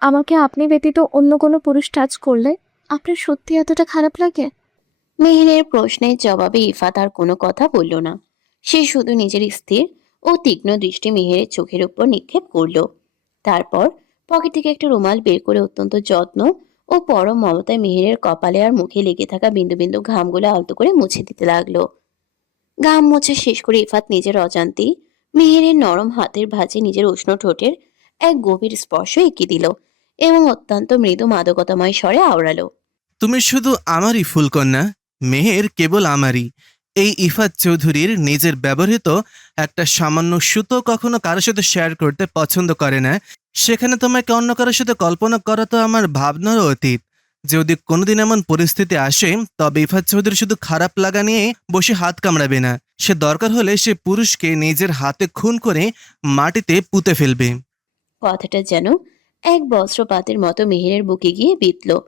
আমাকে আপনি ব্যতীত অন্য কোনো পুরুষ টাচ করলে আপনার সত্যি এতটা খারাপ লাগে? মেহেরের প্রশ্নের জবাবে ইফাত আর কোনো কথা বলল না। সে শুধু নিজের স্থির ও তীক্ষ্ণ দৃষ্টি মেহেরের চোখের উপর নিক্ষেপ করল। তারপর পকেট থেকে একটা রুমাল বের করে অত্যন্ত যত্ন ও পরম মমতায় মেহেরের কপালে আর মুখে লেগে থাকা বিন্দু বিন্দু ঘামগুলো আলতো করে মুছে দিতে লাগলো। ঘাম মোছা শেষ করে ইফাত নিজের অজান্তেই মেহেরের নরম হাতের ভাঁজে নিজের উষ্ণ ঠোঁটের এক গভীর স্পর্শ এঁকে দিল এবং অত্যন্ত মৃদু মাদকতাময় স্বরে আওড়ালো। তুমি শুধু আমারই ফুলকন্যা, মেহের কেবল আমারই। এই ইফাত চৌধুরীর নিজের ব্যবহৃত একটা সামান্য সুতো কখনো কারোর সাথে শেয়ার করতে পছন্দ করে না। সেখানে তোমাকে অন্য কারোর সাথে কল্পনা করা তো আমার ভাবনারও অতীত। যদি কোনোদিন এমন পরিস্থিতি আসে, তবে ইফাত চৌধুরী শুধু খারাপ লাগা নিয়ে বসে হাত কামড়াবে না। সে দরকার হলে সে পুরুষকে নিজের হাতে খুন করে মাটিতে পুঁতে ফেলবে। কথাটা যেন এক বজ্রপাতের মতো মেহেরের বুকে গিয়ে বিঁধল।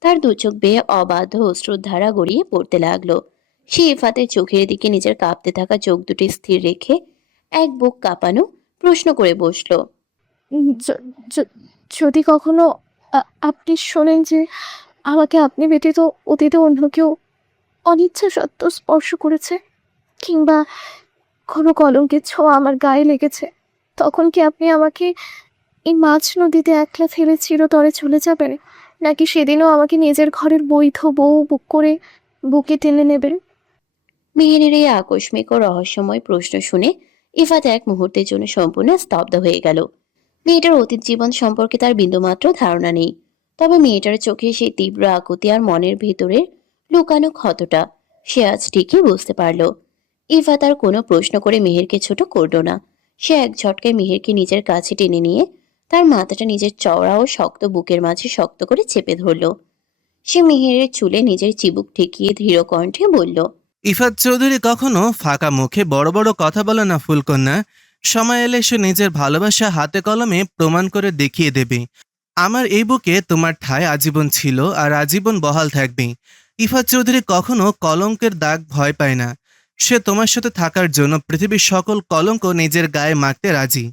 তার দু চোখ বেয়ে অবাধ্য অশ্রুর ধারা গড়িয়ে পড়তে লাগলো। সে ইফাতের চোখের দিকে নিজের কাঁপতে থাকা চোখ দুটি স্থির রেখে এক বুক কাঁপানো প্রশ্ন করে বসলো। য- য- যদি কখনো আপনি শোনেন যে আমাকে আপনি ব্যতীত অতীতে অন্য কেউ অনিচ্ছা সত্ত্বেও স্পর্শ করেছে, কিংবা কোনো কলঙ্কের ছোঁয়া আমার গায়ে লেগেছে, তখন কি আপনি আমাকে এই মাঝ নদীতে একলা ফেলে চিরতরে চলে যাবেন, নাকি সেদিনও আমাকে নিজের ঘরের বৈধ বউ বুক করে বুকে টেনে নেবেন? মেহেরের এই আকস্মিক ও রহস্যময় প্রশ্ন শুনে ইফাত এক মুহূর্তের জন্য সম্পূর্ণ স্তব্ধ হয়ে গেল। মেয়েটার অতীত জীবন সম্পর্কে তার বিন্দুমাত্র ধারণা নেই। তবে মেয়েটার চোখে সেই তীব্র আকুতি আর মনের ভেতরের লুকানো ক্ষতটা সে আজ ঠিকই বুঝতে পারল। ইফাত আর কোনো প্রশ্ন করে মেহেরকে ছোট করল না। সে এক ঝটকায় মেহেরকে নিজের কাছে টেনে নিয়ে তার মাথাটা নিজের চওড়া ও শক্ত বুকের মাঝে শক্ত করে চেপে ধরল। সে মেহেরের চুলে নিজের চিবুক ঠেকিয়ে ধীর কণ্ঠে বলল। ইফাত চৌধুরী কখনো ফাঁকা মুখে বড় বড় কথা বলে না ফুলকন্যা। সময় এলে সে নিজের ভালোবাসা হাতে কলমে প্রমাণ করে দেখিয়ে দেবে। আমার এই বুকে তোমার ঠাঁই আজীবন ছিল আর আজীবন বহাল থাকবে। ইফাত চৌধুরী কখনো কলঙ্কের দাগ ভয় পায় না। সে তোমার সাথে থাকার জন্য পৃথিবীর সকল কলঙ্ক নিজের গায়ে মাখতে রাজি।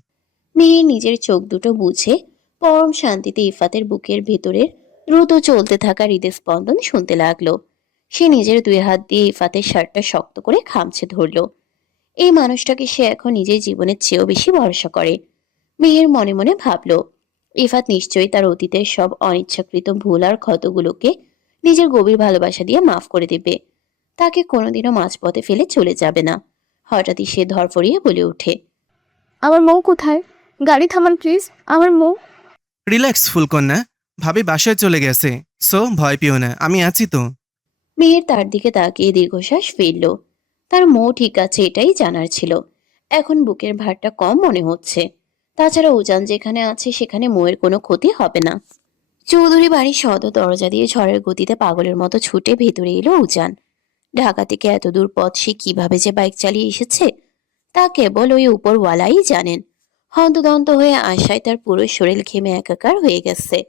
মেহের নিজের চোখ দুটো বুঝে পরম শান্তিতে ইফাতের বুকের ভেতরের দ্রুত চলতে থাকা হৃদস্পন্দন শুনতে লাগলো। সে নিজের দুই হাত দিয়ে ইফাতের শার্টটা শক্ত করে খামচে ধরলো। এই মানুষটাকে সে এখন নিজের জীবনের চেয়েও বেশি ভরসা করে। মেহের মনে মনে ভাবলো, ইফাত নিশ্চয়ই তার অতীতের সব অনিচ্ছাকৃত ভুল আর ক্ষতগুলোকে নিজের গভীর ভালোবাসা দিয়ে মাফ করে দেবে। তাকে কোনোদিনও মাঝপথে ফেলে চলে যাবে না। হঠাৎই সে ধরফরিয়ে বলে ওঠে। আমার মৌ কোথায়? গাড়ি থামান প্লিজ, আমার মৌ। রিল্যাক্স ফুলকন্যা, ভাবি বাসায় চলে গেছে। সো ভয় পেও না, আমি আছি তো। মেহের তার দিকে তাকিয়ে দীর্ঘশ্বাস ফেলল। তার মৌ ঠিক আছে এটাই জানার ছিল। এখন বুকের ভারটা কম মনে হচ্ছে। তাছাড়া উজান যেখানে আছে সেখানে মৌয়ের কোনো ক্ষতি হবে না। চৌধুরী বাড়ির সদর দরজা দিয়ে ঝড়ের গতিতে পাগলের মতো ছুটে ভেতরে এলো উজান। ঢাকা থেকে এত দূর পথ সে কিভাবে যে বাইক চালিয়ে এসেছে তা কেবল ওই উপরওয়ালাই জানেন। হন্তদন্ত হয়ে আশায় তার পুরো শরীর ঘেমে একাকার হয়ে গেছে।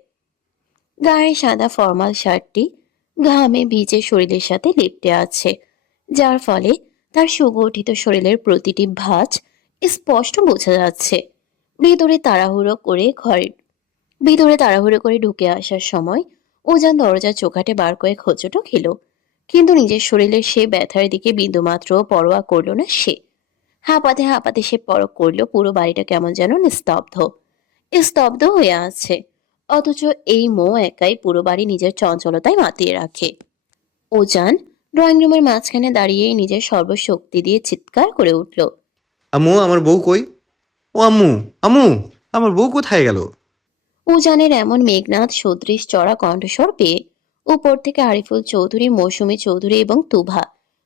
গায়ে সাদা ফর্মাল শার্টটি ঘামে ভিজে শরীরের সাথে লেপ্টে আছে, যার ফলে তার সুগঠিত শরীরের প্রতিটি ভাঁজ স্পষ্ট বোঝা যাচ্ছে। ভেতরে তাড়াহুড়ো করে ঘরে ভিতরে তাড়াহুড়ো করে ঢুকে আসার সময় উজান দরজা চোখাটে বার কয়েক হোঁচটও খেল, কিন্তু নিজের শরীরের সে ব্যথার দিকে বিন্দুমাত্র পরোয়া করল না সে। হাঁপাতে হাঁপাতে সে পরখ করলো পুরো বাড়িটা কেমন যেন নিস্তব্ধ স্তব্ধ হয়ে আছে। অথচ এই মৌ একাই পুরো বাড়ি নিজের চঞ্চলতায় মাতিয়ে রাখে। ওজান ড্রয়িং রুমের মাঝখানে দাঁড়িয়েই নিজের সর্বশক্তি দিয়ে চিৎকার করে উঠল। আম্মু, আমার বউ কই? ও আম্মু, আম্মু, আমার বউ কোথায় গেল? উজানের এমন মেঘনাদ সদৃশ চড়া কণ্ঠস্বর পেয়ে উপর থেকে আরিফুল চৌধুরী, মৌসুমী চৌধুরী এবং তুভা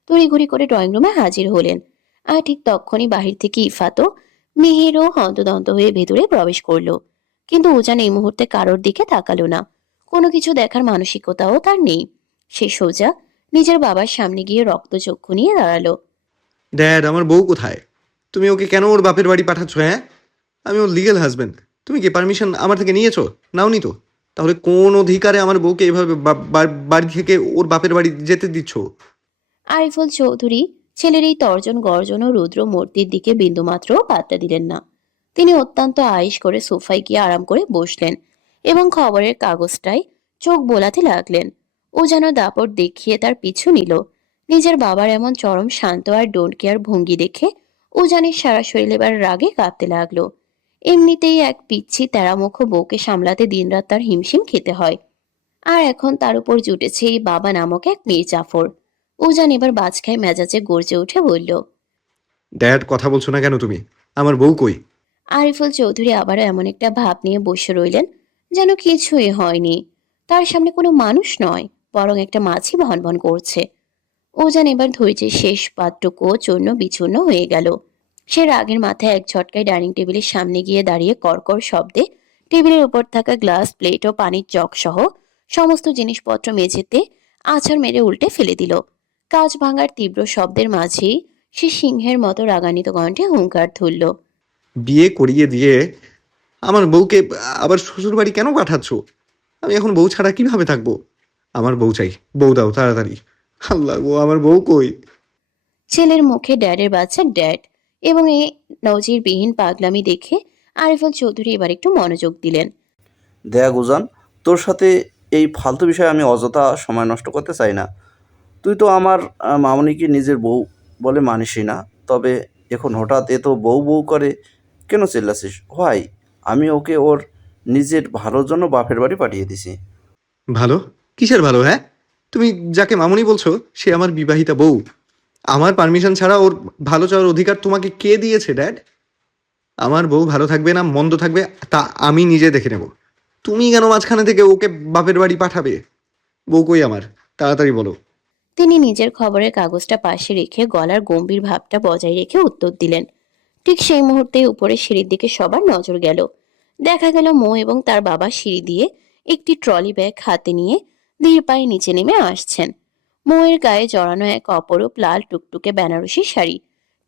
তড়িঘড়ি করে ড্রয়িং রুমে হাজির হলেন। আর ঠিক তখনই বাহির থেকে ইফাতও মিহিরও হন্তদন্ত হয়ে ভেতরে প্রবেশ করলো। কিন্তু উজান এই মুহূর্তে কারোর দিকে তাকালো না। কোনো কিছু দেখার মানসিকতাও তার নেই। সে সোজা নিজের বাবার সামনে গিয়ে রক্তচক্ষু নিয়ে দাঁড়ালো। ড্যাড, আমার বউ কোথায়? তুমি ওকে কেন ওর বাপের বাড়ি পাঠাচ্ছ? হ্যাঁ, আমি ওর লিগেল হাজবেন্ড। তুমি কি পারমিশন আমার থেকে নিয়েছো? নাওনি তো? তাহলে কোন অধিকারে আমার বউকে এভাবে বাড়ি থেকে ওর বাপের বাড়ি যেতে দিচ্ছ? আরিফুল চৌধুরী ছেলের এই তর্জন গর্জন ও রুদ্র মূর্তির দিকে বিন্দুমাত্রও পাত্তা দিলেন না। তিনি অত্যন্ত আয়েশ করে সোফায় গিয়ে আরাম করে বসলেন এবং খবরের কাগজটায় চোখ বোলাতে লাগলেন। ও যেন দাপট দেখিয়ে তার পিছু নিল। নিজের বাবার এমন চরম শান্ত আর ডোন্ট কেয়ার ভঙ্গি দেখে ও জানে সারা শরীর এবার রাগে কাঁপতে লাগলো। এমনিতেই এক পিচ্ছি তেরামুখ বউকে সামলাতে দিনরাত তার হিমশিম খেতে হয়, আর এখন তার উপর জুটেছে এই বাবা নামক এক মির্জাফর। উজান এবার বাজখায় মেজাজে গর্জে উঠে বলল। ড্যাড, কথা বলছো না কেন তুমি? আমার বউ কই? আরিফুল চৌধুরী আবারও এমন একটা ভাব নিয়ে বসে রইলেন যেন কিছুই হয়নি। তার সামনে কোনো মানুষ নয়, বরং একটা মাছি ভনভন করছে। উজান এবার ধৈর্যের শেষ পাত্রকও চূর্ণ বিচূর্ণ হয়ে গেল। সে রাগের মাথায় এক ঝটকায় ডাইনিং টেবিলের সামনে গিয়ে দাঁড়িয়ে কড়কড় শব্দে টেবিলের উপর থাকা গ্লাস, প্লেট ও পানির জগ সহ সমস্ত জিনিসপত্র মেঝেতে আছাড় মেরে উল্টে ফেলে দিল। কাঁচ ভাঙার তীব্র শব্দের মাঝেই সে সিংহের মতো রাগান্বিত কণ্ঠে হুঙ্কার তুলল। বিয়ে করিয়ে দিয়ে আমার বউকে আবার শ্বশুর বাড়ি কেন পাঠাচ্ছ? আমি এখন বউ ছাড়া কিভাবে থাকবো? আমার বউ চাই, বউ দাও তাড়াতাড়ি। আল্লাহ গো, আমার বউ কই? ছেলের মুখে ড্যাডের বাচ্চা ড্যাড এবং এই নজিরবিহীন পাগলামি দেখে আরিফুল চৌধুরী এবার একটু মনোযোগ দিলেন। দেয়া গুজান, তোর সাথে এই ফালতু বিষয়ে আমি অযথা সময় নষ্ট করতে চাই না। তুই তো আমার মামনিকে নিজের বউ বলে মানিসই না। তবে এখন হঠাৎ এত বউ বউ করে কেন চিল্লাছিস? হয় আমি ওকে ওর নিজের ভালোর জন্য বাপের বাড়ি পাঠিয়ে দিছি। ভালো? কিসের ভালো? হ্যাঁ, তুমি যাকে মামুনি বলছো সে আমার বিবাহিতা বউ। আমার পারমিশন ছাড়া ওর ভালো চাওয়ার অধিকার তোমাকে কে দিয়েছে ড্যাড? আমার বউ ভালো থাকবে না মন্দ থাকবে তা আমি নিজে দেখে নেব। তুমি কেন মাঝখানে থেকে ওকে বাপের বাড়ি পাঠাবে? বউ কই আমার? তাড়াতাড়ি বলো। তিনি নিজের খবরের কাগজটা পাশে রেখে গলার গম্ভীর ভাবটা বজায় রেখে উত্তর দিলেন। ঠিক সেই মুহূর্তে উপরে সিঁড়ির দিকে সবার নজর গেল। দেখা গেল মৌ এবং তার বাবা সিঁড়ি দিয়ে একটি ট্রলি ব্যাগ হাতে নিয়ে ধীর পায়ে নিচে নেমে আসছেন। মৌয়ের গায়ে জড়ানো এক অপরূপ লাল টুকটুকে বেনারসি শাড়ি,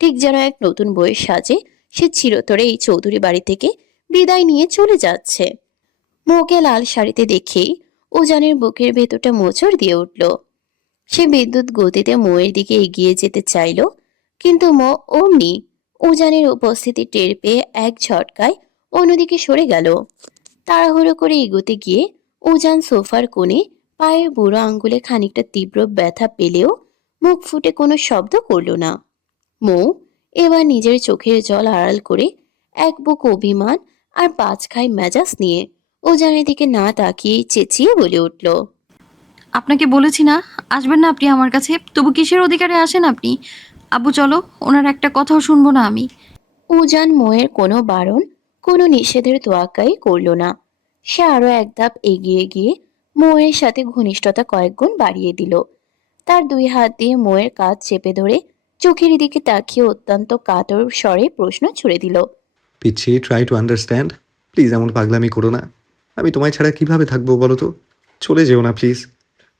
ঠিক যেন এক নতুন বইয়ের সাজে সে চিরতরে এই চৌধুরী বাড়ি থেকে বিদায় নিয়ে চলে যাচ্ছে। মৌকে লাল শাড়িতে দেখেই উজানের বুকের ভেতরটা মোচড় দিয়ে উঠল। সে বিদ্যুৎ গতিতে মৌয়ের দিকে এগিয়ে যেতে চাইল, কিন্তু মৌ অমনি উজানের উপস্থিতি টের পেয়ে এক ঝটকায় অন্যদিকে সরে গেল। তাড়াহুড়ো করে এগোতে গিয়ে উজান সোফার কোণে পায়ের বুড়ো আঙ্গুলে খানিকটা তীব্র ব্যথা পেলেও মুখ ফুটে কোনো শব্দ করল না। মৌ এবার নিজের চোখের জল আড়াল করে এক বুক অভিমান আর পাঁচখাই মেজাজ নিয়ে উজানের দিকে না তাকিয়ে চেঁচিয়ে বলে উঠল। আপনাকে বলেছি না আসবেন না আপনি আমার কাছে, তবু কিসের অধিকারে আসেন আপনি? আব্বু চলো, ওনার একটা কথাও শুনবো না আমি। উজান মোয়ের কোনো বারণ, কোনো নিষেধের তোয়াক্কাই করল না। সে আরো এক ধাপ এগিয়ে গিয়ে মোয়ের সাথে ঘনিষ্ঠতা কয়েক গুণ বাড়িয়ে দিল। তার দুই হাত দিয়ে মোয়ের কাঁধ চেপে ধরে চোখের দিকে তাকিয়ে অত্যন্ত কাতর স্বরে প্রশ্ন ছুড়ে দিল। পিচ্ছি, ট্রাই টু আন্ডারস্ট্যান্ড। প্লিজ এমন পাগলামি করো না। আমি তোমায় ছাড়া কিভাবে থাকবো বলো তো? চলে যেও না প্লিজ।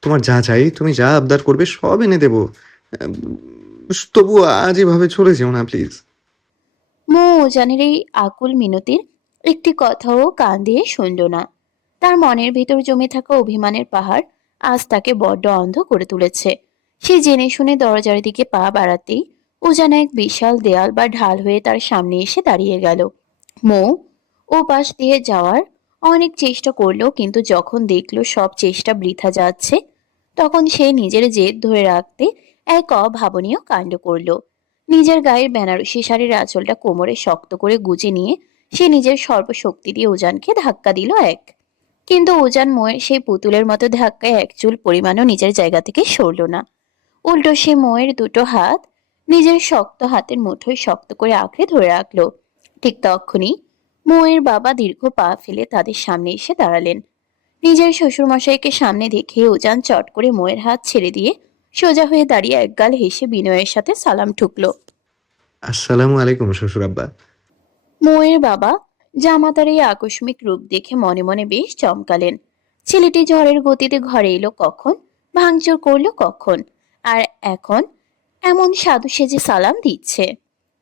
তোমার যা চাই, তুমি যা আবদার করবে সব এনে দেবো। তবু আজ এভাবে চলে যেও না প্লিজ। মো উজানের এই আকুল মিনতির একটি কথাও কান দিয়ে শুনল না। তার মনের ভিতর জমে থাকা অভিমানের পাহাড় আজ তাকে বড্ড অন্ধ করে তুলেছে। সে জেনে শুনে দরজার দিকে পা বাড়াতেই উজান এক বিশাল দেয়াল বা ঢাল হয়ে তার সামনে এসে দাঁড়িয়ে গেল। মৌ ও পাশ দিয়ে যাওয়ার অনেক চেষ্টা করলো, কিন্তু যখন দেখলো সব চেষ্টা বৃথা যাচ্ছে, তখন সে নিজের জেদ ধরে রাখতে এক অভাবনীয় কাণ্ড করলো। নিজের গায়ের বেনারসি শাড়ির আঁচলটা কোমরে শক্ত করে গুজে নিয়ে সে নিজের সর্বশক্তি দিয়ে উজানকে ধাক্কা দিল এক। কিন্তু উজান মোয়ের সেই পুতুলের মতো ধাক্কায় এক চুল পরিমাণও নিজের জায়গা থেকে সরল না। উল্টো সে মোয়ের দুটো হাত নিজের শক্ত হাতের মুঠোয় শক্ত করে আঁকড়ে ধরে রাখলো। ঠিক তখনই মোয়ের বাবা দীর্ঘ পা ফেলে তাদের সামনে এসে দাঁড়ালেন। নিজের শ্বশুরমশাইকে সামনে দেখে উজান চট করে মোয়ের হাত ছেড়ে দিয়ে সোজা হয়ে দাঁড়িয়ে একগাল হেসে বিনয়ের সাথে সালাম ঠুকলো। আসসালামু আলাইকুম শ্বশুর আব্বা। মোয়ের বাবা জামাতার এই আকস্মিক রূপ দেখে মনে মনে বেশ চমকালেন। ছেলেটি ঝড়ের গতিতে ঘরে এলো কখন, ভাঙচুর করলো কখন, আর এখন এমন সাধু সেজে সালাম দিচ্ছে।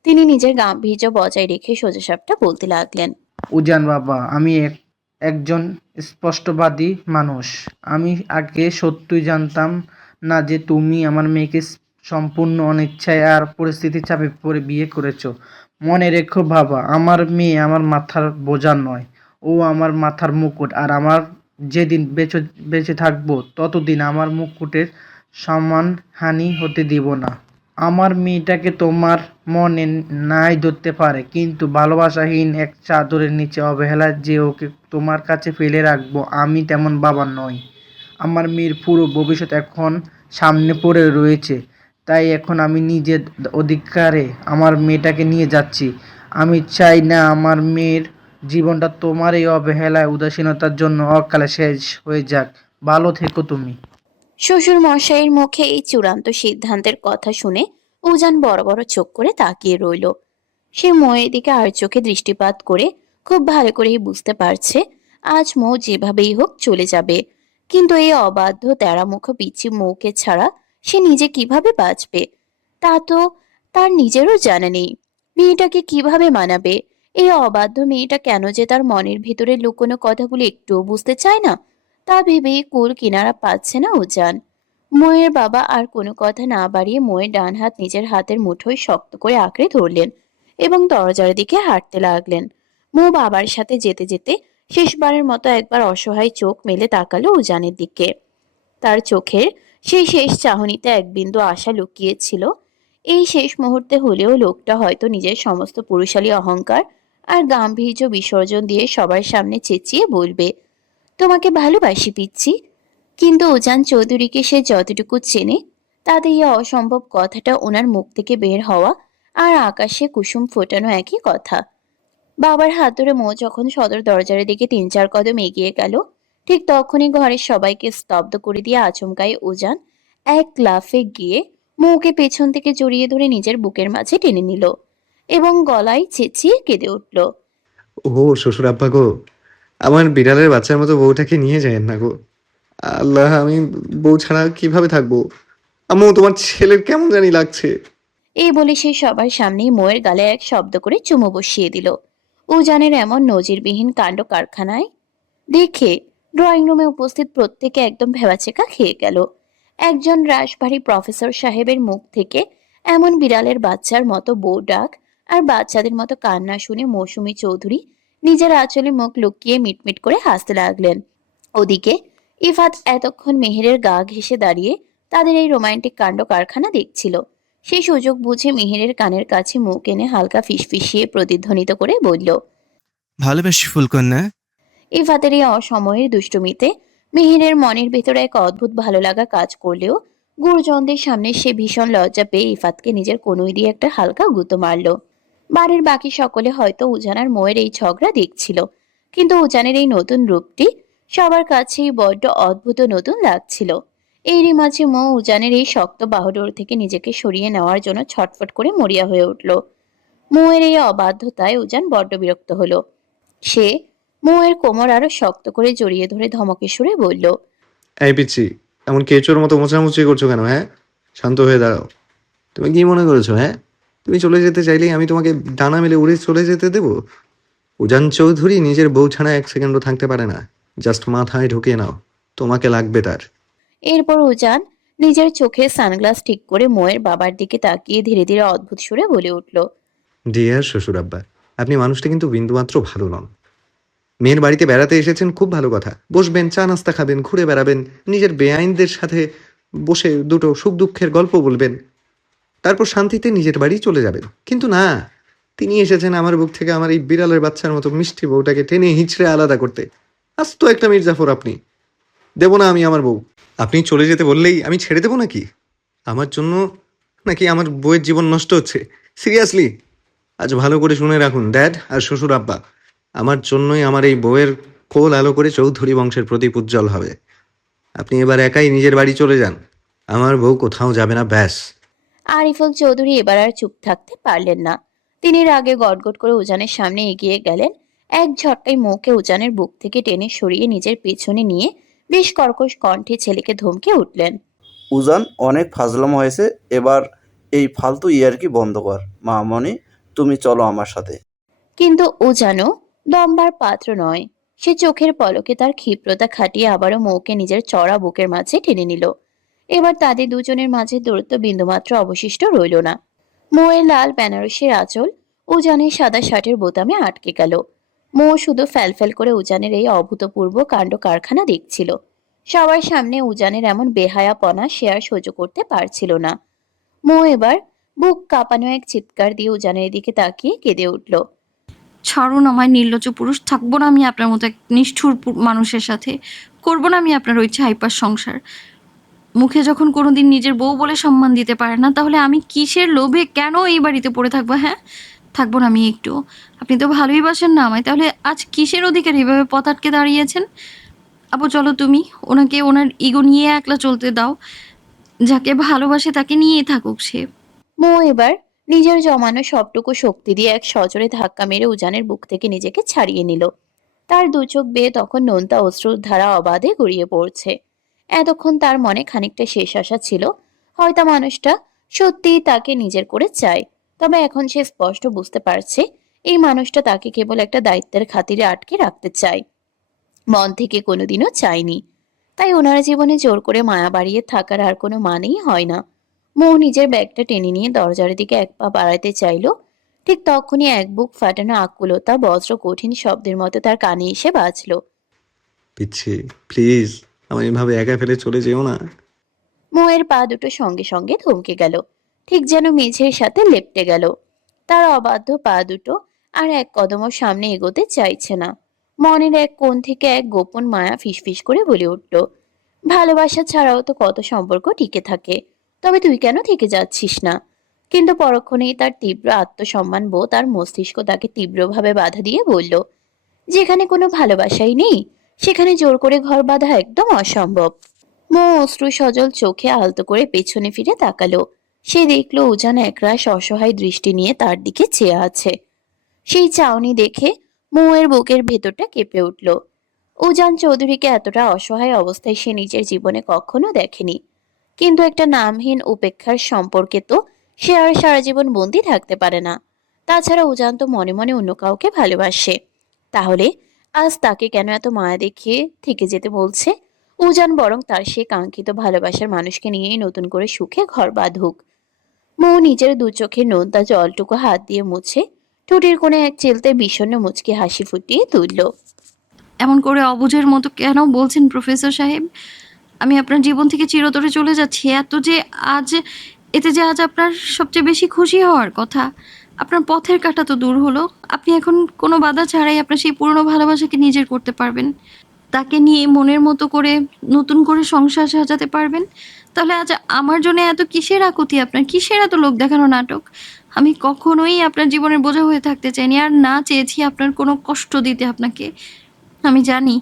তিনি নিজের গাম্ভীর্য বজায় রেখে সোজাসাপটা বলতে লাগলেন। উজান বাবা, আমি একজন স্পষ্টবাদী মানুষ। আমি আগে সত্যই জানতাম না যে তুমি আমার মেয়েকে সম্পূর্ণ অনিচ্ছায় আর পরিস্থিতির চাপে পড়ে বিয়ে করেছো। মনে রেখো বাবা, আমার মেয়ে আমার মাথার বোঝা নয়, ও আমার মাথার মুকুট। আর আমার যেদিন বেঁচে বেঁচে থাকবো ততদিন আমার মুকুটের সম্মানহানি হতে দিব না। আমার মেয়েটাকে তোমার মনে নাই ধরতে পারে, কিন্তু ভালোবাসাহীন এক চাদরের নিচে অবহেলায় যে ওকে তোমার কাছে ফেলে রাখবো, আমি তেমন বাবা নই। আমার মেয়ের পুরো ভবিষ্যৎ এখন সামনে পড়ে রয়েছে, তাই এখন আমি নিজের অধিকারে আমার মেয়েটাকে নিয়ে যাচ্ছি। আমি চাই না আমার মেয়ের জীবনটা তোমার এই অবহেলায় উদাসীনতার জন্য অকালে শেষ হয়ে যাক। ভালো থেকো তুমি। শ্বশুর মশাইয়ের মুখে এই চূড়ান্ত সিদ্ধান্তের কথা শুনে উজান বড় বড় চোখ করে তাকিয়ে রইল। সে মৌয়ের দিকে আর চোখে দৃষ্টিপাত করে খুব ভালো করেই বুঝতে পারছে আজ মৌ যেভাবেই হোক চলে যাবে, কিন্তু এই অবাধ্য তেড়ামুখো পিচ্ছি মৌকে ছাড়া সে নিজে কিভাবে বাঁচবে তা তো তার নিজেরও জানা নেই। মেয়েটাকে কিভাবে মানাবে? এই অবাধ্য মেয়েটা কেন যে তার মনের ভিতরে লুকোনো কথাগুলো একটুও বুঝতে চায় না, তা ভেবে কুল কিনারা পাচ্ছে না উজান। মৌয়ের বাবা আর কোনো কথা না বাড়িয়ে মৌয়ের ডান হাত নিজের হাতের মুঠোয় শক্ত করে আঁকড়ে ধরলেন এবং দরজার দিকে হাঁটতে লাগলেন। মৌ বাবার সাথে যেতে যেতে শেষবারের মতো একবার অসহায় চোখ মেলে তাকালো উজানের দিকে। তার চোখের সেই শেষ চাহনিতে এক বিন্দু আশা লুকিয়েছিল। এই শেষ মুহূর্তে হলেও লোকটা হয়তো নিজের সমস্ত পুরুষালী অহংকার আর গাম্ভীর্য বিসর্জন দিয়ে সবার সামনে চেঁচিয়ে বলবে, তোমাকে ভালোবাসি পিচ্ছি। কিন্তু উজান চৌধুরীকে সে যতটুকু চেনে তাতে এই অসম্ভব কথাটা ওনার মুখ থেকে বের হওয়া আর আকাশে কুসুম ফোটানো একই কথা। বাবার হাত ধরে মৌ যখন সদর দরজার দিকে 3-4 কদম এগিয়ে গেল, ঠিক তখনই ঘরের সবাইকে স্তব্ধ করে দিয়ে আচমকাই উজান এক লাফে গিয়ে মৌকে পেছন থেকে জড়িয়ে ধরে নিজের বুকের মাঝে টেনে নিল এবং গলায় চেঁচিয়ে কেঁদে উঠল। ও শ্বশুর আব্বা গো, আমার বিড়ালের বাচ্চার মতো বউটাকে নিয়ে যায়েন না গো। আল্লাহ, আমি বউ ছাড়া কিভাবে থাকবো? আম্মু, তোমার ছেলের কেমন জানি লাগছে। এই বলে সে সবার সামনেই মোয়ের গালে এক শব্দ করে চুমু বসিয়ে দিল। উজানের এমন নজিরবিহীন কাণ্ড কারখানায় দেখে ড্রয়িং রুমে উপস্থিত প্রত্যেকে একদম ভেবাচেকা খেয়ে গেল। একজন রাশভারী প্রফেসর সাহেবের মুখ থেকে এমন বিড়ালের বাচ্চার মতো বউ ডাক আর বাচ্চাদের মতো কান্না শুনে মৌসুমী চৌধুরী নিজের আঁচলে মুখ লুকিয়ে মিটমিট করে হাসতে লাগলেন। ওদিকে ইফাত এতক্ষণ মেহেরের গা ঘেঁষে দাঁড়িয়ে তাদের এই রোমান্টিক কাণ্ড কারখানা দেখছিল। সেই সুযোগ বুঝে মেহেরের কানের কাছে মুখ এনে হালকা ফিসফিসিয়ে প্রতিধ্বনিত করে বলল, ভালোবাসি ফুলকন্যা। ইফাতের এই অসময়ের দুষ্টুমিতে মিহিরের মনের ভেতরে এক অদ্ভুত ভালো লাগা কাজ করলেও গুরুজনদের সামনে সে ভীষণ লজ্জা পেয়ে ইফাতকে নিজের কনুই দিয়ে একটা হালকা গুঁতো মারল। বাড়ির বাকি সকলে হয়তো উজান আর মোয়ের এই ঝগড়া দেখছিল, কিন্তু উজানের এই নতুন রূপটি সবার কাছেই বড্ড অদ্ভুত নতুন লাগছিল। এরই মাঝে মো উজানের এই শক্ত বাহুডোর থেকে নিজেকে সরিয়ে নেওয়ার জন্য ছটফট করে মরিয়া হয়ে উঠল। মোয়ের এই অবাধ্যতায় উজান বড্ড বিরক্ত হলো। সে মৌয়ের কোমর আরো শক্ত করে জড়িয়ে ধরে ধমকে সুরে বলল, এই পিচ্ছি, এমন কেঁচোর মতো মোচামুচি করছো কেন? হ্যাঁ, শান্ত হয়ে দাঁড়াও। তুমি কি মনে করেছো? হ্যাঁ, তুমি চলে যেতে চাইলেই আমি তোমাকে ডানা মেলে উড়ে চলে যেতে দেবো? উজান চৌধুরী নিজের বউ ছাড়া এক সেকেন্ডও থাকতে পারে না। জাস্ট মাথায় ঢুকিয়ে নাও, তোমাকে লাগবে তার। এরপর উজান নিজের চোখে সানগ্লাস ঠিক করে মোয়ের বাবার দিকে তাকিয়ে ধীরে ধীরে অদ্ভুত সুরে বলে উঠল, ডিয়ার শ্বশুর আব্বা, আপনি মানুষটা কিন্তু বিন্দুমাত্র ভালো নন। মেয়ের বাড়িতে বেড়াতে এসেছেন, খুব ভালো কথা। বসবেন, চা নাস্তা খাবেন, ঘুরে বেড়াবেন, নিজের বেআইনদের সাথে বসে দুটো সুখ দুঃখের গল্প বলবেন, তারপর শান্তিতে নিজের বাড়ি চলে যাবেন। কিন্তু না, তিনি এসেছেন আমার বুক থেকে আমার এই বিড়ালের বাচ্চার মতো মিষ্টি বউটাকে টেনে হিঁচড়ে আলাদা করতে। আজ তো একটা মির্জাফর আপনি। দেব না আমি আমার বউ। আপনি চলে যেতে বললেই আমি ছেড়ে দেবো নাকি? আমার জন্য নাকি আমার বউয়ের জীবন নষ্ট হচ্ছে? সিরিয়াসলি? আজ ভালো করে শুনে রাখুন ড্যাড আর শ্বশুর আব্বা, আমার জন্যই আমার এই বউয়ের কোল আলো করে চৌধুরী বংশের প্রদীপ উজ্জ্বল হবে। আপনি এবার একাই নিজের বাড়ি চলে যান, আমার বউ কোথাও যাবে না, ব্যাস। আরিফুল চৌধুরী এবার আর চুপ থাকতে পারলেন না। তিনি রাগে গটগট করে উজানের সামনে এগিয়ে গেলেন। এক ঝটকায় মুখে উজানের বুক থেকে টেনে সরিয়ে নিজের পেছনে নিয়ে বেশ কর্কশ কণ্ঠে ছেলেকে ধমকে উঠলেন, উজান, অনেক ফাজলাম হয়েছে, এবার এই ফালতু ইয়ার্কি বন্ধ কর। মামনি, তুমি চলো আমার সাথে। কিন্তু উজানও দমবার পাত্র নয়। সে চোখের পলকে তার ক্ষিপ্রতা খাটিয়ে আবারও মৌকে নিজের চড়া বুকের মাঝে টেনে নিল এবার তাদের দুজনের মাঝে দূরত্ব বিন্দুমাত্র অবশিষ্ট রইল না। মোয়ের লাল বেনারসির আঁচল উজানের সাদা শার্টের বোতামে আটকে গেল। মো শুধু ফ্যালফ্যাল করে উজানের এই অভূতপূর্ব কাণ্ড কারখানা দেখছিল। সবার সামনে উজানের এমন বেহায়াপনা সে আর সহ্য করতে পারছিল না। মো এবার বুক কাঁপানো এক চিৎকার দিয়ে উজানের দিকে তাকিয়ে কেঁদে উঠল। ছাড়ুন আমায় নির্লজ্জ পুরুষ, থাকবো না আমি আপনার মতো এক নিষ্ঠুর মানুষের সাথে, করবো না আমি আপনার ওই ছাইপার সংসার। মুখে যখন কোনোদিন নিজের বউ বলে সম্মান দিতে পারে না, তাহলে আমি কিসের লোভে কেন এই বাড়িতে পড়ে থাকবো? হ্যাঁ, থাকবো না আমি একটু। আপনি তো ভালোই বাসেন না আমায়, তাহলে আজ কিসের অধিকার এভাবে পথ আটকে দাঁড়িয়েছেন? আপু চলো তুমি, ওনাকে ওনার ইগো নিয়ে একলা চলতে দাও। যাকে ভালোবাসে তাকে নিয়েই থাকুক সে। মো এবার নিজের জমানো সবটুকু শক্তি দিয়ে এক সজোরে ধাক্কা মেরে উজানের বুক থেকে নিজেকে ছাড়িয়ে নিল। তার দু চোখ বেয়ে তখন নোনতা অশ্রুর ধারা অবাধে গড়িয়ে পড়ছে। এতক্ষণ তার মনে খানিকটা শেষ আশা ছিল, হয়তো মানুষটা সত্যিই তাকে নিজের করে চায়। তবে এখন সে স্পষ্ট বুঝতে পারছে এই মানুষটা তাকে কেবল একটা দায়িত্বের খাতিরে আটকে রাখতে চায়, মন থেকে কোনোদিনও চায়নি। তাই ওনার জীবনে জোর করে মায়া বাড়িয়ে থাকার আর কোনো মানেই হয় না। মৌ নিজের ব্যাগটা টেনে নিয়ে দরজার দিকে এক পা বাড়াতে চাইল। ঠিক তখনই এক বুক ফাটানো আকুলতা বজ্র কঠিন শব্দের মতো তার কানে এসে বাজল। পিচ্ছি, প্লিজ আমায় এভাবে একা ফেলে চলে যেও না। মৌয়ের পা দুটো সঙ্গে সঙ্গে থমকে গেল, ঠিক যেন মেঝের সাথে লেপ্টে গেল। তার অবাধ্য পা দুটো আর এক কদমও সামনে এগোতে চাইছে না। মনের এক কোণ থেকে এক গোপন মায়া ফিসফিস করে বলে উঠল, ভালোবাসা ছাড়াও তো কত সম্পর্ক টিকে থাকে, তবে তুই কেন থেকে যাচ্ছিস না? কিন্তু পরক্ষণেই তার তীব্র আত্মসম্মান বোধ আর মস্তিষ্ক তাকে তীব্রভাবে বাধা দিয়ে বলল, যেখানে কোনো ভালোবাসাই নেই সেখানে জোর করে ঘর বাঁধা একদম অসম্ভব। মো অশ্রু সজল চোখে আলতো করে পেছনে ফিরে তাকালো। সে দেখলো উজান একরাশ অসহায় দৃষ্টি নিয়ে তার দিকে চেয়ে আছে। সেই চাউনি দেখে মৌয়ের বুকের ভেতরটা কেঁপে উঠল। উজান চৌধুরীকে এতটা অসহায় অবস্থায় সে নিজের জীবনে কখনো দেখেনি। কিন্তু একটা নামহীন উপেক্ষার সম্পর্কে তো সে আর সারা জীবন বন্দি থাকতে পারে না। তাছাড়া উজান তো মনে মনে অন্য কাউকে ভালোবাসে। তাহলে আজ তাকে কেন এত মায়া দেখিয়ে থেকে যেতে বলছে? উজান বরং তার সে কাঙ্ক্ষিত ভালোবাসার মানুষকে নিয়েই নতুন করে সুখে ঘর বাঁধুক। মৌ নিজের দু চোখের নোনতা জলটুকু হাত দিয়ে মুছে ঠোঁটের কোণে এক চিলতে বিষণ্ণ মুচকি হাসি ফুটিয়ে তুলল। এমন করে অবুঝের মতো কেন বলছেন প্রফেসর সাহেব? আমি আপনার জীবন থেকে চিরতরে চলে যাচ্ছি, এতে যে আজ আপনার সবচেয়ে বেশি খুশি হওয়ার কথা। আপনার পথের কাঁটা তো দূর হলো। আপনি এখন কোনো বাধা ছাড়াই আপনার সেই পুরনো ভালোবাসাকে নিজের করতে পারবেন। তাকে নিয়ে মনের মতো করে নতুন করে সংসার সাজাতে পারবেন। তাহলে আজ আমার জন্য এত কিসের আকুতি আপনার? কিসের এত লোক দেখানো নাটক? আমি কখনোই আপনার জীবনের বোঝা হয়ে থাকতে চাইনি, আর না চেয়েছি আপনার কোনো কষ্ট দিতে আপনাকে। আমি জানি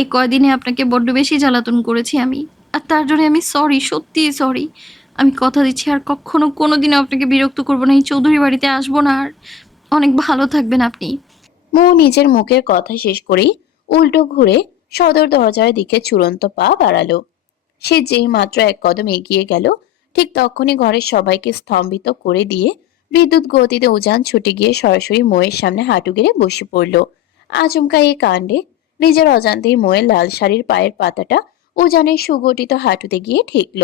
এই কয়দিনে আপনাকে বড্ড বেশি জ্বালাতন করেছি আমি, আর তার জন্য আমি সরি, সত্যিই সরি। আমি কথা দিচ্ছি আর কখনো কোনোদিনও আপনাকে বিরক্ত করবো না, এই চৌধুরী বাড়িতে আসবো না আর। অনেক ভালো থাকবেন আপনি। মৌ নিজের মুখের কথা শেষ করেই উল্টো ঘুরে সদর দরজার দিকে চূড়ান্ত পা বাড়ালো। সে যেই মাত্র এক কদম এগিয়ে গেল, ঠিক তখনই ঘরের সবাইকে স্তম্ভিত করে দিয়ে বিদ্যুৎ গতিতে উজান ছুটে গিয়ে সরাসরি মোয়ের সামনে হাঁটু গেড়ে বসে পড়ল। আচমকা এই কাণ্ডে নিজের অজান্তেই মোয়ের লাল শাড়ির পায়ের পাতাটা উজানের সুগঠিত হাঁটুতে গিয়ে ঠেকল।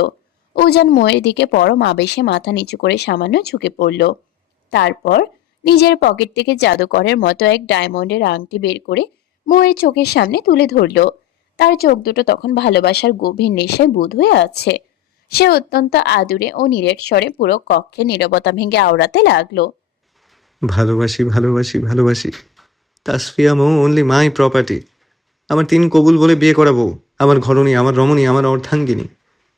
উজান মোয়ের দিকে পরম আবেশে মাথা নিচু করে সামান্য ঝুঁকে পড়ল। তারপর নিজের পকেট থেকে জাদুকরের মতো এক ডায়মন্ডের আংটি বের করে মোয়ের চোখের সামনে তুলে ধরল। তার চোখ দুটো তখন ভালোবাসার গভীর নেশায় বুঁদ হয়ে আছে। সে অত্যন্ত আদুরে ও নিরেট স্বরে পুরো কক্ষে নীরবতা ভেঙে আওড়াতে লাগলো। ভালোবাসি, ভালোবাসি, ভালোবাসি। তাসফিয়া মৌ অনলি মাই প্রপার্টি। আমার 3 কবুল বলে বিয়ে করাবো। আমার ঘরণী, আমার রমণী, আমার অর্ধাঙ্গিনী,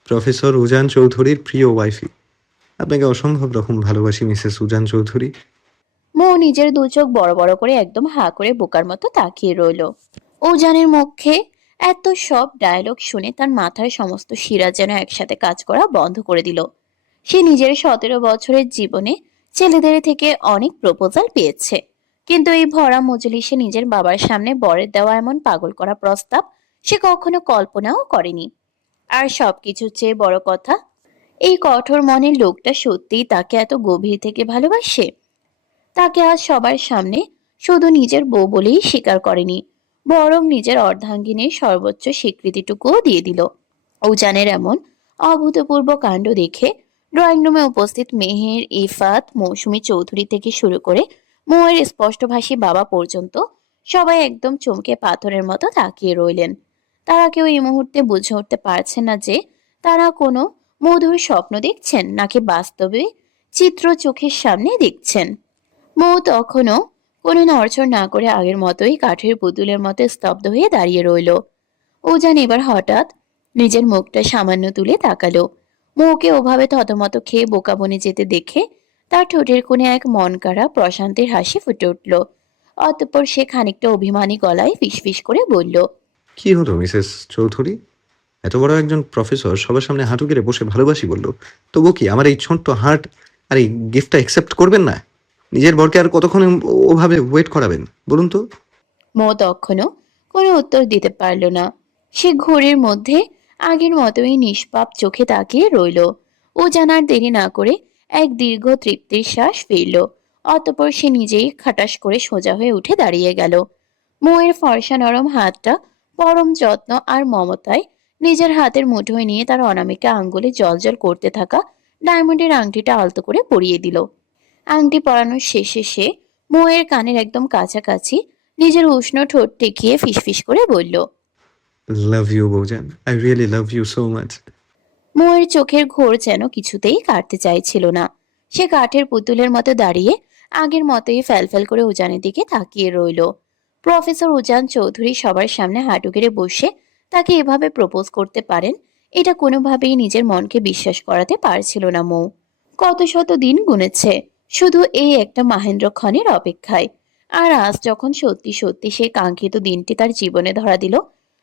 প্রফেসর উজান চৌধুরীর প্রিয় ওয়াইফি। আপনাকে অসম্ভব রকম ভালোবাসি মিসেস উজান চৌধুরী। মৌ নিজের দু চোখ বড় বড় করে একদম হা করে বোকার মতো তাকিয়ে রইল। উজানের মুখে এত সব ডায়লগ শুনে তার মাথার সমস্ত শিরা যেন একসাথে কাজ করা বন্ধ করে দিল। সে নিজের 17 বছরের জীবনে ছেলেদের থেকে অনেক প্রপোজাল পেয়েছে, কিন্তু এই ভরা মজলিসে নিজের বাবার সামনে বরের দেওয়া এমন পাগল করা প্রস্তাব সে কখনো কল্পনাও করেনি। আর সবকিছুর চেয়ে বড় কথা, এই কঠোর মনের লোকটা সত্যিই তাকে এত গভীর থেকে ভালোবাসে। তাকে আজ সবার সামনে শুধু নিজের বউ বলেই স্বীকার করেনি, বরং নিজের অর্ধাঙ্গিনীর সর্বোচ্চ স্বীকৃতিটুকুও দিয়ে দিল। উজানের এমন অভূতপূর্ব কাণ্ড দেখে ড্রয়িং রুমে উপস্থিত মেহের, ইফাত, মৌসুমী চৌধুরী থেকে শুরু করে মৌয়ের স্পষ্টভাষী বাবা পর্যন্ত সবাই একদম চমকে পাথরের মতো তাকিয়ে রইলেন। তারা কেউ এই মুহূর্তে বুঝে উঠতে পারছে না যে তারা কোনো মধুর স্বপ্ন দেখছেন নাকি বাস্তবে চিত্র চোখের সামনে দেখছেন। মৌ তখনও কোনো নড়চড় না করে আগের মতোই কাঠের পুতুলের মতো স্তব্ধ হয়ে দাঁড়িয়ে রইল। উজান এবার হঠাৎ নিজের মুখটা সামান্য তুলে তাকালো। মৌকে ওভাবে থতমত খেয়ে বোকা বনে যেতে দেখে তার ঠোঁটের কোণে এক মনকাড়া প্রশান্তির হাসি ফুটে উঠল। অতঃপর সে খানিকটা অভিমানী গলায় ফিসফিস করে বলল, কি হলো মিসেস চৌধুরী? এত বড় একজন প্রফেসর সবার সামনে হাঁটু গেড়ে বসে ভালোবাসি বললো, তবু কি আমার এই ছোট্ট হার্ট আর এই গিফটটা অ্যাকসেপ্ট করবেন না? নিজের বরকে আর কতক্ষণ ওভাবে ওয়েট করাবেন বলুন তো? মৌ তখনও কোনো উত্তর দিতে পারল না। সে ঘোরের মধ্যে আগের মতোই নিষ্পাপ চোখে তাকিয়ে রইল। ও জানার দেরি না করে এক দীর্ঘ তৃপ্তির শ্বাস ফেলল। অতঃপর সে নিজেই খাটাস করে সোজা হয়ে উঠে দাঁড়িয়ে গেল। মৌয়ের ফর্সা নরম হাতটা পরম যত্ন আর মমতায় নিজের হাতের মুঠোয় নিয়ে তার অনামিকা আঙ্গুলে জলজল করতে থাকা ডায়মন্ডের আংটিটা আলতো করে পরিয়ে দিল। আংটি পরানোর শেষে সে মৌয়ের কানের একদম কাছাকাছি নিজের উষ্ণ ঠোঁট টেকিয়ে ফিসফিস করে বলল, লাভ ইউ বৌজান, I really love you so much. মৌয়ের চোখের ঘোর যেন কিছুতেই কাটতে চাইছিল না। সে কাঠের পুতুলের মতো দাঁড়িয়ে আগের মতোই ফ্যালফ্যাল করে উজানের দিকে তাকিয়ে রইল। প্রফেসর উজান চৌধুরী সবার সামনে হাঁটু গেড়ে বসে তাকে এভাবে প্রপোজ করতে পারেন, এটা কোনোভাবেই নিজের মনকে বিশ্বাস করাতে পারছিল না মৌ। কত শত দিন গুনেছে শুধু এই একটা মাহেন্দ্রক্ষণের অপেক্ষায়, আর আজ যখন সত্যি সত্যি সেই কাঙ্ক্ষিত দিনটি তার জীবনে ধরা দিল,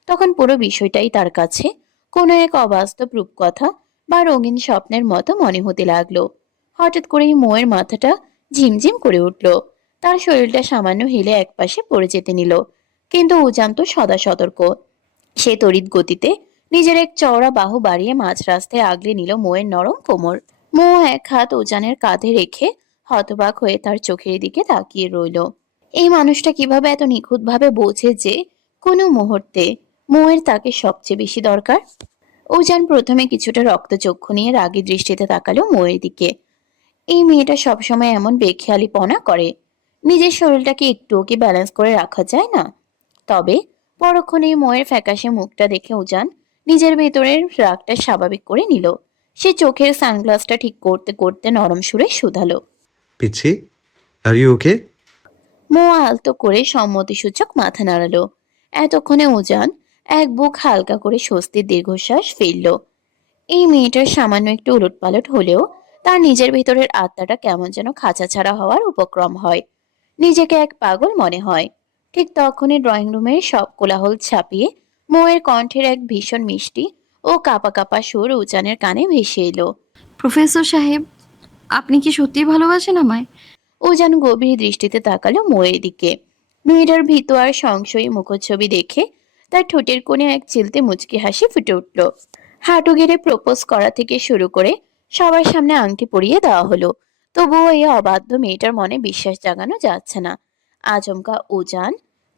তখন পুরো বিষয়টাই তার কাছে কোনো এক অবাস্তব রূপকথা বা রঙিন স্বপ্নের মতো মনে হতে লাগলো। হঠাৎ করেই মৌয়ের মাথাটা ঝিমঝিম করে উঠল। তার শরীরটা সামান্য হেলে একপাশে পড়ে যেতে নিল, কিন্তু উজান তো সদা সতর্ক। সে তড়িৎ গতিতে নিজের এক চওড়া বাহু বাড়িয়ে মাঝ রাস্তায় আগলে নিল মৌয়ের নরম কোমর। মৌ এক হাত উজানের কাঁধে রেখে হতবাক হয়ে তার চোখের দিকে তাকিয়ে রইল। এই মানুষটা কিভাবে এত নিখুঁতভাবে বোঝে যে কোনো মুহূর্তে মৌয়ের তাকে সবচেয়ে বেশি দরকার? উজান প্রথমে কিছুটা রক্তচক্ষু নিয়ে রাগী দৃষ্টিতে তাকালো মৌয়ের দিকে। এই মেয়েটা সবসময় এমন বেখেয়ালিপনা করে, নিজের শরীরটাকে একটুও কি ব্যালেন্স করে রাখা যায় না? তবে পরক্ষণেই মৌয়ের ফ্যাকাশে মুখটা দেখে উজান নিজের ভেতরের রাগটা স্বাভাবিক করে নিল। সে চোখের সানগ্লাসটা ঠিক করতে করতে নরম সুরে শুধালো, পিচ্ছি, আর ইউ ওকে? মৌ আলতো করে সম্মতিসূচক মাথা নাড়ালো। এতক্ষণে উজান এক বুক হালকা করে স্বস্তির দীর্ঘশ্বাস ফেলল। এই মেয়েটার সামান্য একটু উলটপালট হলেও তার নিজের ভেতরের আত্মাটা কেমন যেন খাঁচা ছাড়া হওয়ার উপক্রম হয়। নিজেকে এক পাগল মনে হয়। ঠিক তখনই ড্রয়িং রুমের সব কোলাহল ছাপিয়ে মৌয়ের কণ্ঠের এক ভীষণ মিষ্টি ও কাপা কাপা সুর উজানের কানে ভেসে এলো। প্রফেসর সাহেব, আপনি কি সত্যিই ভালোবাসেন আমায়? উজান গভীর দৃষ্টিতে তাকালো মৌয়ের দিকে। মেয়েটার ভীত আর সংশয়ী মুখচ্ছবি দেখে তার ঠোঁটের কোণে এক চিলতে মুচকি হাসি ফুটে উঠল। হাঁটু গেড়ে প্রপোজ করা থেকে শুরু করে সবার সামনে আংটি পরিয়ে দেওয়া হলো, তবুও এই অবাধ্য মেয়েটার মনে বিশ্বাস জাগানো যাচ্ছে না। আচমকা উজান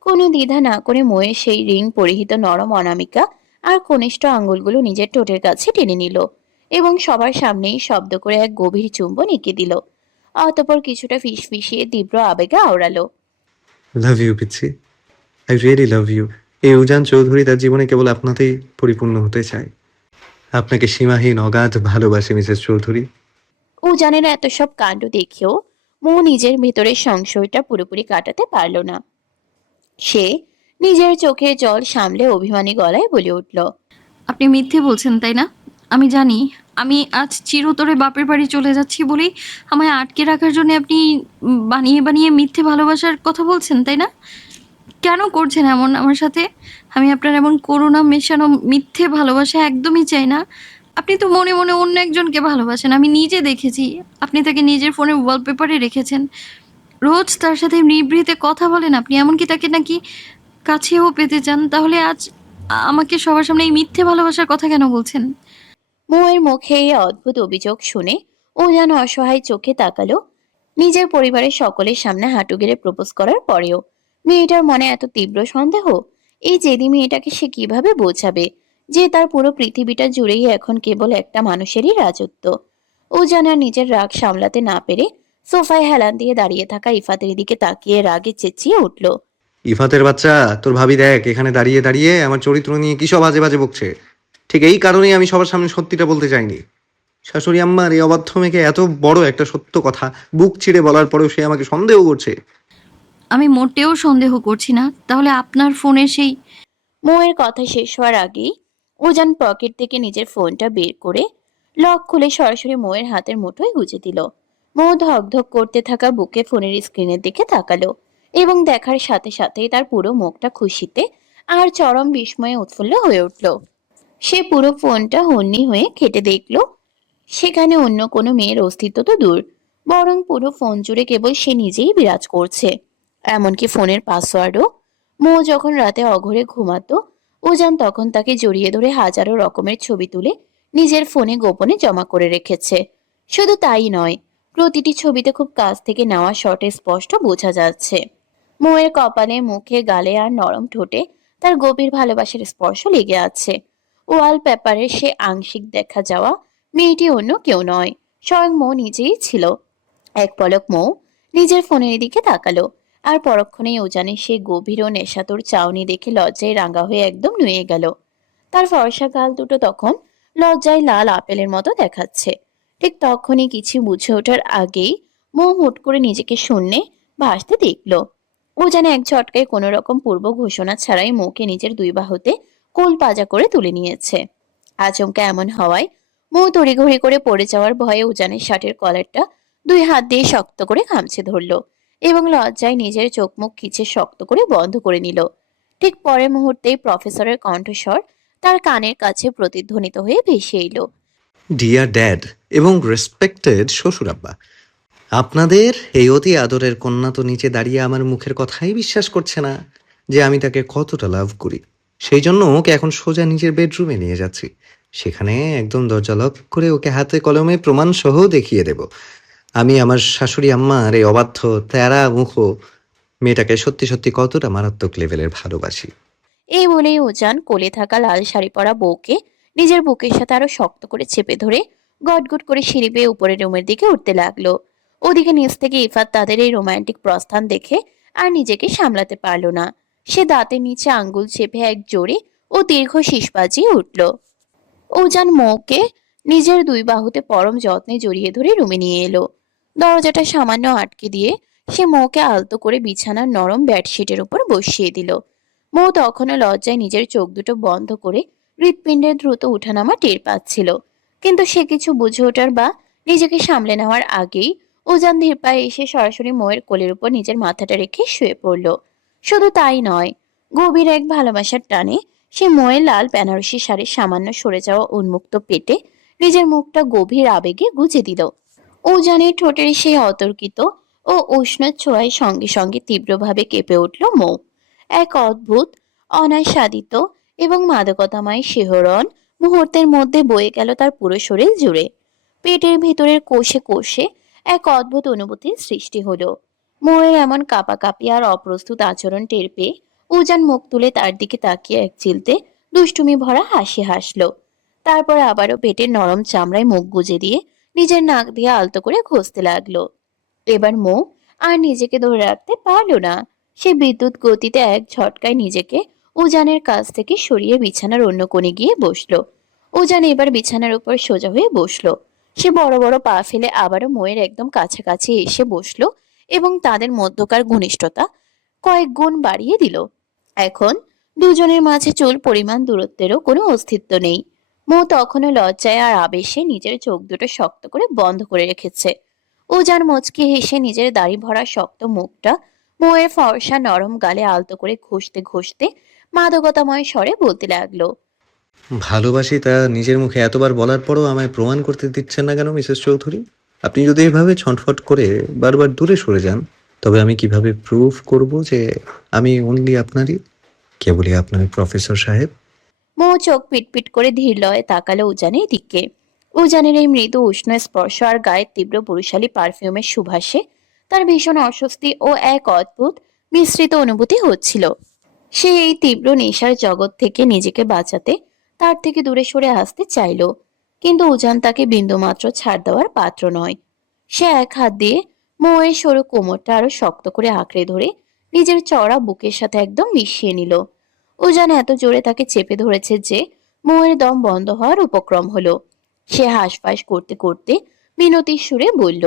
কোনো দ্বিধা না করে মৌয়ের সেই রিং পরিহিত নরম অনামিকা আর কনিষ্ঠ আঙ্গুলগুলো নিজের ঠোঁটের কাছে টেনে নিল এবং সবার সামনেই শব্দ করে এক গভীর চুম্বন এঁকে দিল। অতঃপর কিছুটা ফিসফিসিয়ে তীব্র আবেগে আওড়ালো, লাভ ইউ পিচ্ছি, আই রিয়েলি লাভ ইউ। এই উজান চৌধুরী তার জীবনে কেবল আপনাতেই পরিপূর্ণ হতে চায়। আপনাকে সীমাহীন অগাধ ভালোবাসে মিসেস চৌধুরী। উজানের এত সব কাণ্ড দেখেও মৌ নিজের ভেতরের সংশয়টা পুরোপুরি কাটাতে পারল না। সে নিজের চোখের জল সামলে অভিমানী গলায় বলে উঠল, আপনি মিথ্যে বলছেন তাই না? আমি জানি আমি আজ চিরতরে বাপের বাড়ি চলে যাচ্ছি বলেই আমায় আটকে রাখার জন্য আপনি বানিয়ে বানিয়ে মিথ্যে ভালোবাসার কথা বলছেন তাই না? কেন করছেন এমন আমার সাথে? আমি আপনার এমন করুণা মেশানো মিথ্যে ভালোবাসা একদমই চাই না। আপনি তো মনে মনে অন্য একজনকে ভালোবাসেন, আমি নিজে দেখেছি। আপনি তাকে নিজের ফোনের ওয়ালপেপারে রেখেছেন, রোজ তার সাথে নিভৃতে কথা বলেন আপনি, এমনকি তাকে নাকি কাছেও পেতে চান। তাহলে আজ আমাকে সবার সামনে এই মিথ্যে ভালোবাসার কথা কেন বলছেন? মৌয়ের মুখে এই অদ্ভুত অভিযোগ শুনে ও যেন অসহায় চোখে তাকালো। নিজের পরিবারের সকলের সামনে হাঁটু গেড়ে প্রপোজ করার পরেও মেয়েটার মনে এত তীব্র সন্দেহ। এই জেদি মেয়েটাকে সে কিভাবে বোঝাবে? যে তার পুরো পৃথিবীটা জুড়েই এখন কেবল একটা মানুষেরই রাজত্ব। উজান আর নিজের রাগ সামলাতে না পেরে সোফায় হেলান দিয়ে দাঁড়িয়ে থাকা ইফাতের দিকে তাকিয়ে রাগে চেঁচিয়ে উঠল। ইফাতের বাচ্চা, তোর ভাবি দেখ এখানে দাঁড়িয়ে দাঁড়িয়ে আমার চরিত্র নিয়ে কি সব আজে বাজে বকছে। ঠিক এই কারণেই আমি সবার সামনে সত্যিটা বলতে চাইনি। শাশুড়ি আম্মার এই অবাধ্য মেয়েকে এত বড় একটা সত্য কথা বুক চিড়ে বলার পরেও সে আমাকে সন্দেহ করছে। আমি মোটেও সন্দেহ করছি না। তাহলে আপনার ফোনে সেই মৌয়ের কথা শেষ হওয়ার আগেই উজান পকেট থেকে নিজের ফোনটা বের করে লক খুলে সরাসরি মৌয়ের হাতের মুঠোয় গুজে দিল। মৌ ধকধক করতে থাকা বুকে ফোনের স্ক্রিনের দিকে তাকালো এবং দেখার সাথে সাথেই তার পুরো মুখটা খুশিতে আর চরম বিস্ময়ে উৎফুল্ল হয়ে উঠল। সে পুরো ফোনটা হন্যি হয়ে ঘেঁটে দেখলো সেখানে অন্য কোনো মেয়ের অস্তিত্ব তো দূর, বরং পুরো ফোন জুড়ে কেবল সে নিজেই বিরাজ করছে। এমনকি ফোনের পাসওয়ার্ডও। মৌ যখন রাতে অঘরে ঘুমাতো, উজান তখন তাকে জড়িয়ে ধরে হাজারো রকমের ছবি তুলে নিজের ফোনে গোপনে জমা করে রেখেছে। শুধু তাই নয়, প্রতিটি ছবিতে খুব কাছ থেকে নেওয়া শটে স্পষ্ট বোঝা যাচ্ছে মৌয়ের কপালে, মুখে, গালে আর নরম ঠোঁটে তার গভীর ভালোবাসার স্পর্শ লেগে আছে। ওয়ালপেপারে সে আংশিক দেখা যাওয়া মেয়েটি অন্য কেউ নয়, স্বয়ং মৌ নিজেই ছিল। এক পলক মৌ নিজের ফোনের দিকে তাকালো, আর পরক্ষণেই উজানের সেই গভীর ও নেশাতুর চাউনি দেখে লজ্জায় রাঙা হয়ে একদম নুয়ে গেল। তার ফর্সা গাল দুটো তখন লজ্জায় লাল আপেলের মতো দেখাচ্ছে। ঠিক তখনই কিছু বুঝে ওঠার আগেই মৌ হুট করে নিজেকে শূন্যে ভাসতে দেখলো। উজান এক ঝটকায় কোনো রকম পূর্ব ঘোষণা ছাড়াই মৌকে নিজের দুই বাহুতে কোল পাজা করে তুলে নিয়েছে। আচমকা এমন হওয়ায় মৌ তড়িঘড়ি করে পড়ে যাওয়ার ভয়ে উজানের শার্টের কলারটা দুই হাত দিয়ে শক্ত করে খামচে ধরলো এবং লজ্জায় নিজের চোখ মুখ খিচে শক্ত করে বন্ধ করে নিল। ঠিক পরের মুহূর্তেই প্রফেসরের কণ্ঠস্বর তার কানের কাছে প্রতিধ্বনিত হয়ে ভেসে এলো। ডিয়ার ড্যাড এবং রেসপেক্টেড শ্বশুর আব্বা, আপনাদের এই অতি আদরের কন্যা তো নিচে দাঁড়িয়ে আমার মুখের কথাই বিশ্বাস করছে না যে আমি তাকে কতটা লাভ করি। সেই জন্য ওকে এখন সোজা নিজের বেডরুমে নিয়ে যাচ্ছি। সেখানে একদম দরজা লক করে ওকে হাতে কলমে প্রমাণ সহ দেখিয়ে দেব আমি আমার শাশুড়ি আম্মার এই অবাধ্য তেরা মুখ মেয়েটাকে সত্যি সত্যি কতটা মারাত্মক লেভেলের ভালোবাসি। এই বলেই উজান কোলে থাকা লাল শাড়ি পরা বউকে নিজের বুকের সাথে আরো শক্ত করে চেপে ধরে গটগট করে সিঁড়ি বেয়ে উপরের রুমের দিকে উঠতে লাগলো। ওদিকে নিচ থেকে ইফাত তাদের এই রোমান্টিক প্রস্থান দেখে আর নিজেকে সামলাতে পারলো না। সে দাঁতের নিচে আঙ্গুল চেপে এক জোরে ও দীর্ঘ শীষ বাজিয়ে উঠল। উজান মৌকে নিজের দুই বাহুতে পরম যত্নে জড়িয়ে ধরে রুমে নিয়ে এলো। দরজাটা সামান্য আটকে দিয়ে সে মৌকে আলতো করে বিছানার নরম বেডশিটের উপর বসিয়ে দিল। মৌ তখনও লজ্জায় নিজের চোখ দুটো বন্ধ করে হৃৎপিণ্ডের দ্রুত উঠানামা টের পাচ্ছিল, কিন্তু সে কিছু বুঝে ওঠার বা নিজেকে সামলে নেওয়ার আগেই উজান ধীর পায়ে এসে সরাসরি মৌয়ের কোলের উপর নিজের মাথাটা রেখে শুয়ে পড়ল। শুধু তাই নয়, গভীর এক ভালোবাসার টানে সে মৌয়ের লাল বেনারসি শাড়ির সামান্য সরে যাওয়া উন্মুক্ত পেটে নিজের মুখটা গভীর আবেগে গুজে দিল। উজানের ঠোঁটের সেই অতর্কিত ও উষ্ণ ছোঁয়ায় সঙ্গে সঙ্গে তীব্রভাবে কেঁপে উঠল মৌ। এক অদ্ভুত, অনাস্বাদিত এবং মাদকতাময় শিহরণ মুহূর্তের মধ্যে বয়ে গেল তার পুরো শরীর জুড়ে। পেটের ভেতরের কোষে কোষে এক অদ্ভুত অনুভূতির সৃষ্টি হলো। মৌয়ের এমন কাঁপাকাঁপি আর অপ্রস্তুত আচরণ টের পেয়ে উজান মুখ তুলে তার দিকে তাকিয়ে এক চিলতে দুষ্টুমি ভরা হাসি হাসলো। তারপর আবারও পেটের নরম চামড়ায় মুখ গুজে দিয়ে নিজের নাক দিয়ে আলতো করে ঘষতে লাগলো। এবার মৌ আর নিজেকে ধরে রাখতে পারলো না। সে বিদ্যুৎ গতিতে এক ঝটকায় নিজেকে উজানের কাছ থেকে সরিয়ে বিছানার অন্য কোণে গিয়ে বসলো। উজান এবার বিছানার উপর সোজা হয়ে বসলো। সে বড় বড় পা ফেলে আবারও মৌয়ের একদম কাছাকাছি এসে বসলো এবং তাদের মধ্যকার ঘনিষ্ঠতা কয়েক গুণ বাড়িয়ে দিল। এখন দুজনের মাঝে চুল পরিমাণ দূরত্বেরও কোনো অস্তিত্ব নেই। মৌ তখনও লজ্জায় আর আবেশে নিজের চোখ দুটো শক্ত করে বন্ধ করে রেখেছে। উজান মুচকি হেসে নিজের দাড়ি ভরা শক্ত মুখটা মৌয়ের ফর্সা নরম গালে আলতো করে ঘষতে ঘষতে মাদকতাময় স্বরে বলতে লাগলো। ভালোবাসি তা নিজের মুখে এতবার বলার পরও আমায় প্রমাণ করতে দিচ্ছেন না কেন মিসেস চৌধুরী? আপনি যদি এভাবে ছটফট করে বারবার দূরে সরে যান, তবে আমি কিভাবে প্রুফ করব যে আমি অনলি আপনারই, কেবলই আপনার প্রফেসর সাহেব? মৌ চোখ পিটপিট করে ধীর লয়ে তাকালো উজানের দিকে। উজানের এই মৃদু উষ্ণ স্পর্শ আর গায়ের তীব্র পুরুষালী পারফিউমের সুবাসে তার ভীষণ অস্বস্তি ও এক অদ্ভুত মিশ্রিত অনুভূতি হচ্ছিল। সে এই তীব্র নেশার জগৎ থেকে নিজেকে বাঁচাতে তার থেকে দূরে সরে আসতে চাইল, কিন্তু উজান তাকে বিন্দুমাত্র ছাড় দেওয়ার পাত্র নয়। সে এক হাত দিয়ে মৌয়ের সরু কোমরটা আরো শক্ত করে আঁকড়ে ধরে নিজের চড়া বুকের সাথে একদম মিশিয়ে নিল। উজান এত জোরে তাকে চেপে ধরেছে যে মৌয়ের দম বন্ধ হওয়ার উপক্রম হলো। সে হাঁসফাঁস করতে করতে মিনতির সুরে বলল,